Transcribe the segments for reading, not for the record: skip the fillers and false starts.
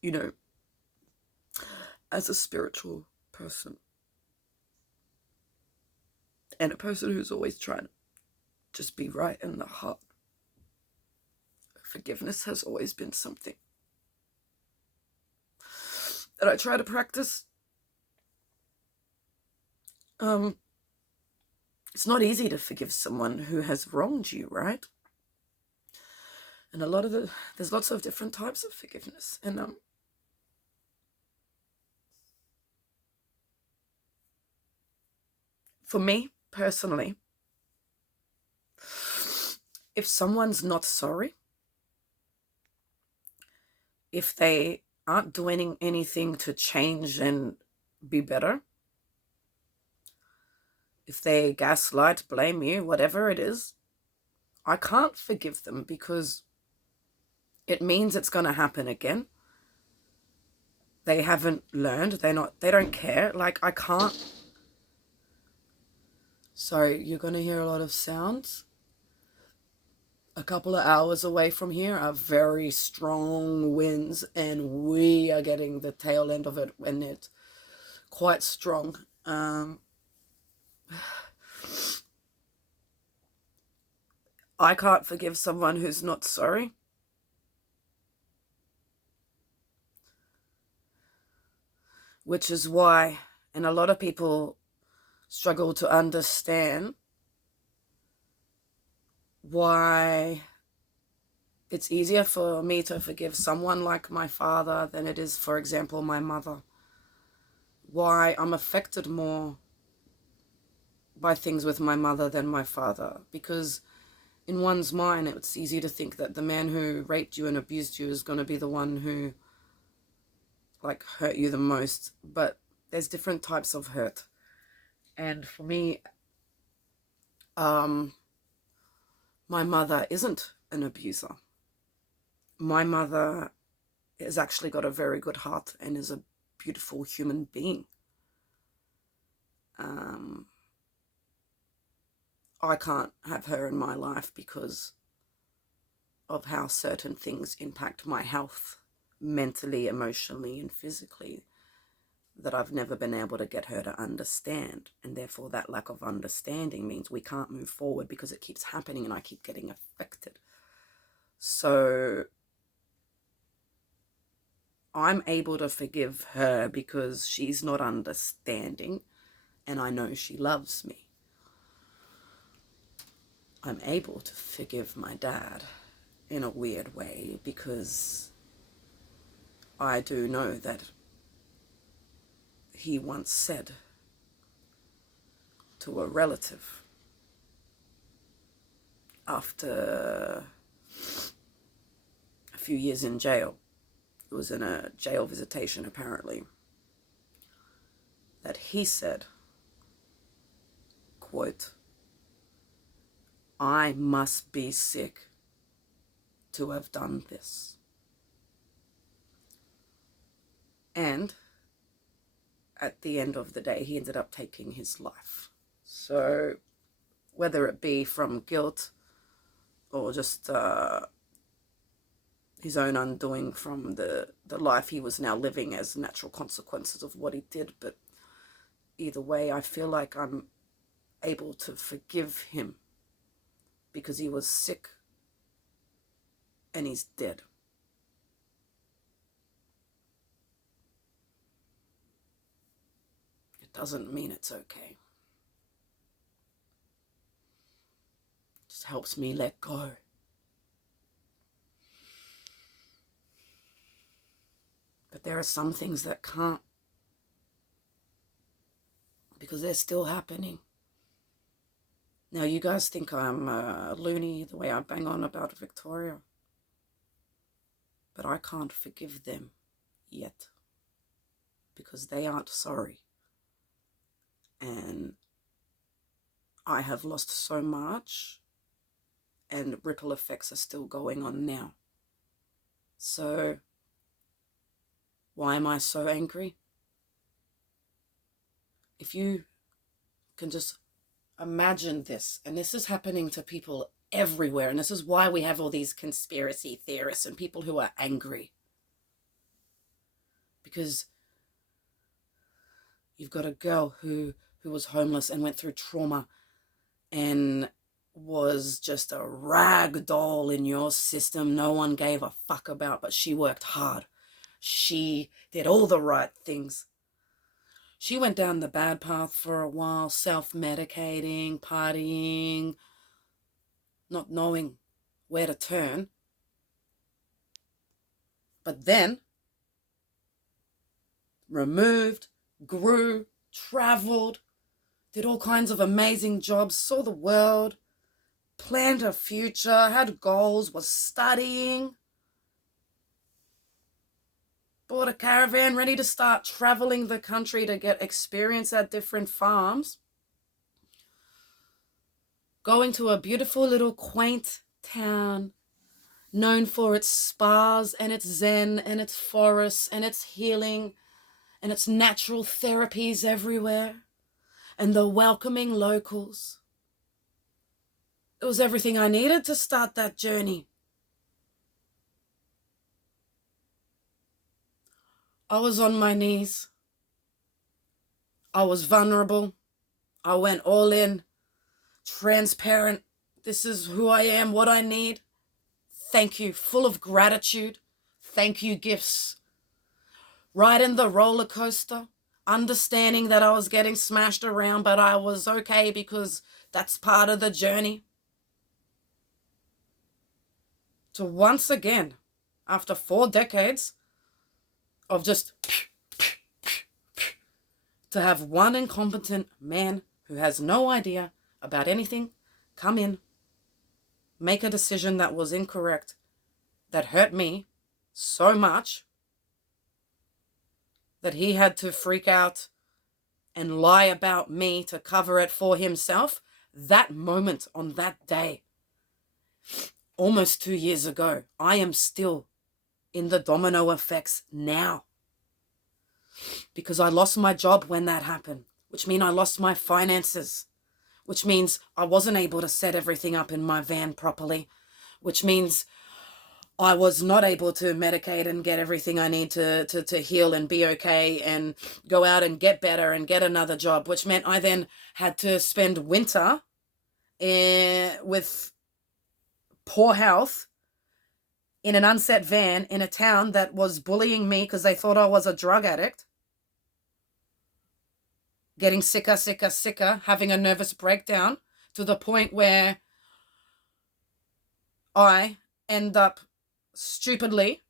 you know, as a spiritual person and a person who's always trying to just be right in the heart, forgiveness has always been something that I try to practice. It's not easy to forgive someone who has wronged you, right? And there's lots of different types of forgiveness. And for me personally, if someone's not sorry, if they aren't doing anything to change and be better, if they gaslight, blame you, whatever it is, I can't forgive them because it means it's going to happen again. They haven't learned. They don't care. Like, I can't. Sorry, you're going to hear a lot of sounds. A couple of hours away from here are very strong winds, and we are getting the tail end of it when it's quite strong. I can't forgive someone who's not sorry. Which is why, and a lot of people struggle to understand why it's easier for me to forgive someone like my father than it is, for example, my mother. Why I'm affected more by things with my mother than my father. Because in one's mind, it's easy to think that the man who raped you and abused you is going to be the one who, like, hurt you the most. But there's different types of hurt. And for me, my mother isn't an abuser. My mother has actually got a very good heart and is a beautiful human being. I can't have her in my life because of how certain things impact my health mentally, emotionally, and physically that I've never been able to get her to understand. And therefore that lack of understanding means we can't move forward because it keeps happening and I keep getting affected. So I'm able to forgive her because she's not understanding and I know she loves me. I'm able to forgive my dad in a weird way because I do know that he once said to a relative after a few years in jail, it was in a jail visitation apparently, that he said, quote, "I must be sick to have done this." And at the end of the day, he ended up taking his life. So whether it be from guilt or just his own undoing from the life he was now living as natural consequences of what he did, but either way, I feel like I'm able to forgive him because he was sick and he's dead. It doesn't mean it's okay. It just helps me let go. But there are some things that can't because they're still happening. Now, you guys think I'm loony the way I bang on about Victoria, but I can't forgive them yet because they aren't sorry. And I have lost so much and ripple effects are still going on now. So why am I so angry? If you can just imagine this, and this is happening to people everywhere, and this is why we have all these conspiracy theorists and people who are angry. because you've got a girl who was homeless and went through trauma and was just a rag doll in your system no one gave a fuck about, but she worked hard. She did all the right things. She went down the bad path for a while, self-medicating, partying, not knowing where to turn. But then removed, grew, traveled, did all kinds of amazing jobs, saw the world, planned a future, had goals, was studying, bought a caravan, ready to start traveling the country to get experience at different farms, going to a beautiful little quaint town known for its spas and its zen and its forests and its healing and its natural therapies everywhere and the welcoming locals. It was everything I needed to start that journey. I was on my knees. I was vulnerable. I went all in, transparent. This is who I am, what I need. Thank you, full of gratitude. Thank you gifts. Riding the roller coaster, understanding that I was getting smashed around, but I was okay because that's part of the journey. To once again, after 4 decades of just to have one incompetent man who has no idea about anything come in, make a decision that was incorrect, that hurt me so much that he had to freak out and lie about me to cover it for himself. That moment on that day, almost 2 years ago, I am still in the domino effects now. Because I lost my job when that happened, which means I lost my finances, which means I wasn't able to set everything up in my van properly, which means I was not able to medicate and get everything I need to heal and be okay and go out and get better and get another job, which meant I then had to spend winter with poor health in an unset van in a town that was bullying me because they thought I was a drug addict. Getting sicker, having a nervous breakdown to the point where I end up stupidly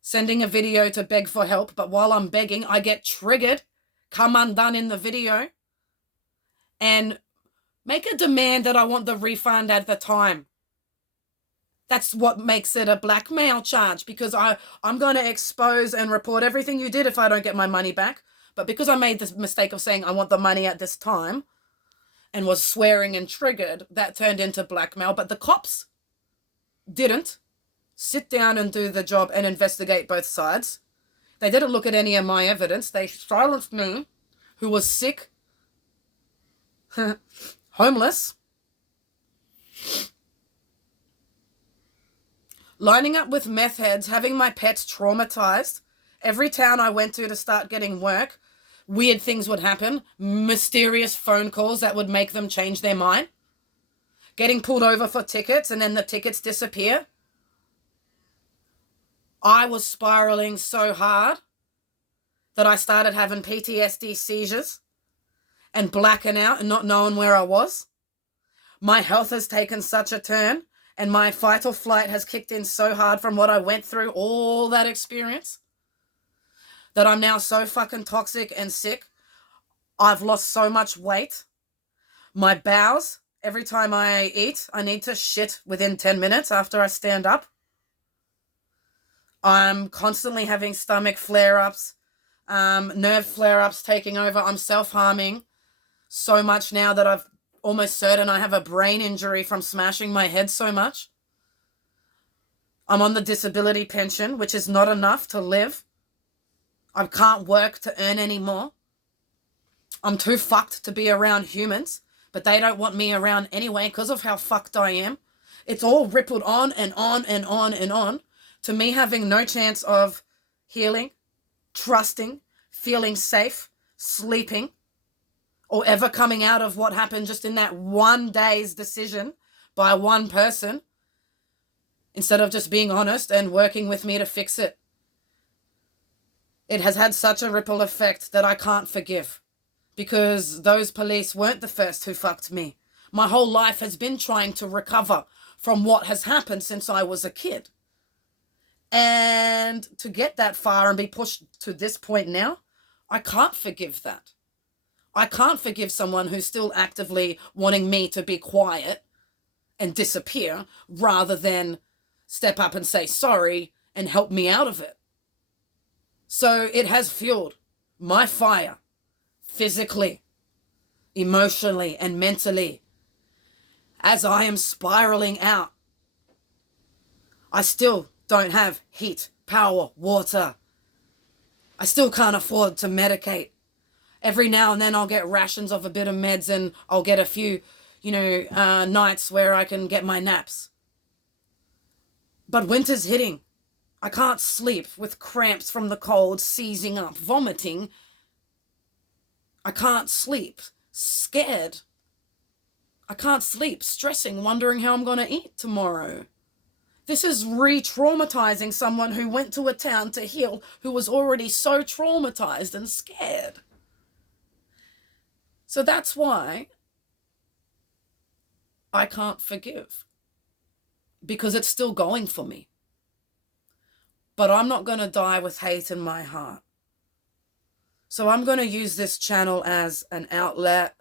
sending a video to beg for help, but while I'm begging, I get triggered, come undone in the video, and make a demand that I want the refund at the time. That's what makes it a blackmail charge, because I'm going to expose and report everything you did if I don't get my money back. But because I made the mistake of saying I want the money at this time and was swearing and triggered, that turned into blackmail. But the cops didn't sit down and do the job and investigate both sides. They didn't look at any of my evidence. They silenced me, who was sick, homeless, lining up with meth heads, having my pets traumatized. Every town I went to start getting work, weird things would happen, mysterious phone calls that would make them change their mind, getting pulled over for tickets and then the tickets disappear. I was spiraling so hard that I started having PTSD seizures and blacking out and not knowing where I was. My health has taken such a turn and my fight or flight has kicked in so hard from what I went through, all that experience, that I'm now so fucking toxic and sick. I've lost so much weight. My bowels, every time I eat, I need to shit within 10 minutes after I stand up. I'm constantly having stomach flare-ups, nerve flare-ups taking over. I'm self-harming so much now that I've almost certain I have a brain injury from smashing my head so much. I'm on the disability pension, which is not enough to live. I can't work to earn any more. I'm too fucked to be around humans, but they don't want me around anyway because of how fucked I am. It's all rippled on and on and on and on to me having no chance of healing, trusting, feeling safe, sleeping, or ever coming out of what happened just in that one day's decision by one person, instead of just being honest and working with me to fix it. It has had such a ripple effect that I can't forgive, because those police weren't the first who fucked me. My whole life has been trying to recover from what has happened since I was a kid. And to get that far and be pushed to this point now, I can't forgive that. I can't forgive someone who's still actively wanting me to be quiet and disappear rather than step up and say sorry and help me out of it. So it has fueled my fire physically, emotionally, and mentally as I am spiraling out. I still don't have heat, power, water. I still can't afford to medicate. Every now and then I'll get rations of a bit of meds, and I'll get a few, nights where I can get my naps. But winter's hitting. I can't sleep with cramps from the cold, seizing up, vomiting. I can't sleep, scared. I can't sleep, stressing, wondering how I'm going to eat tomorrow. This is re-traumatizing someone who went to a town to heal, who was already so traumatized and scared. So that's why I can't forgive, because it's still going for me. But I'm not going to die with hate in my heart. So I'm going to use this channel as an outlet,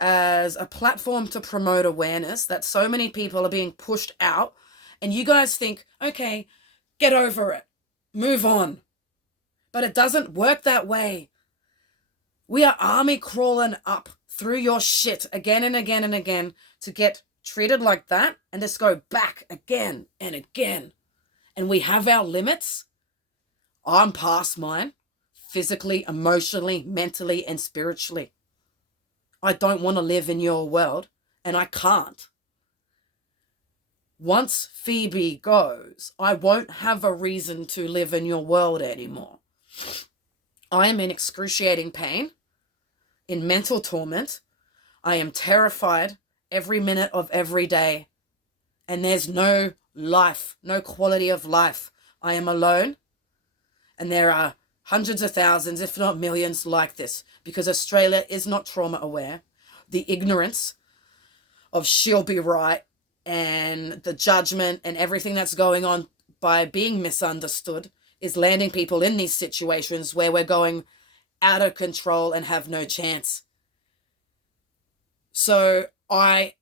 as a platform to promote awareness that so many people are being pushed out. And you guys think, okay, get over it, move on. But it doesn't work that way. We are army crawling up through your shit again and again and again to get treated like that and just go back again and again. And we have our limits. I'm past mine, physically, emotionally, mentally, and spiritually. I don't want to live in your world, and I can't. Once Phoebe goes, I won't have a reason to live in your world anymore. I am in excruciating pain, in mental torment. I am terrified every minute of every day. And there's no life, no quality of life. I am alone. And there are hundreds of thousands, if not millions, like this, because Australia is not trauma aware. The ignorance of she'll be right and the judgment and everything that's going on by being misunderstood is landing people in these situations where we're going out of control and have no chance. So I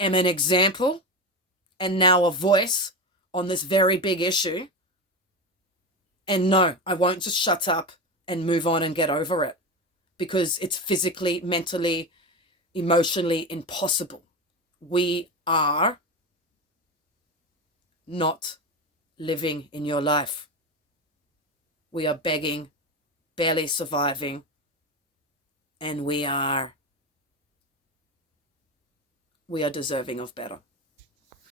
am an example and now a voice on this very big issue. And no, I won't just shut up and move on and get over it, because it's physically, mentally, emotionally impossible. We are not living in your life. We are begging, barely surviving, and we are deserving of better.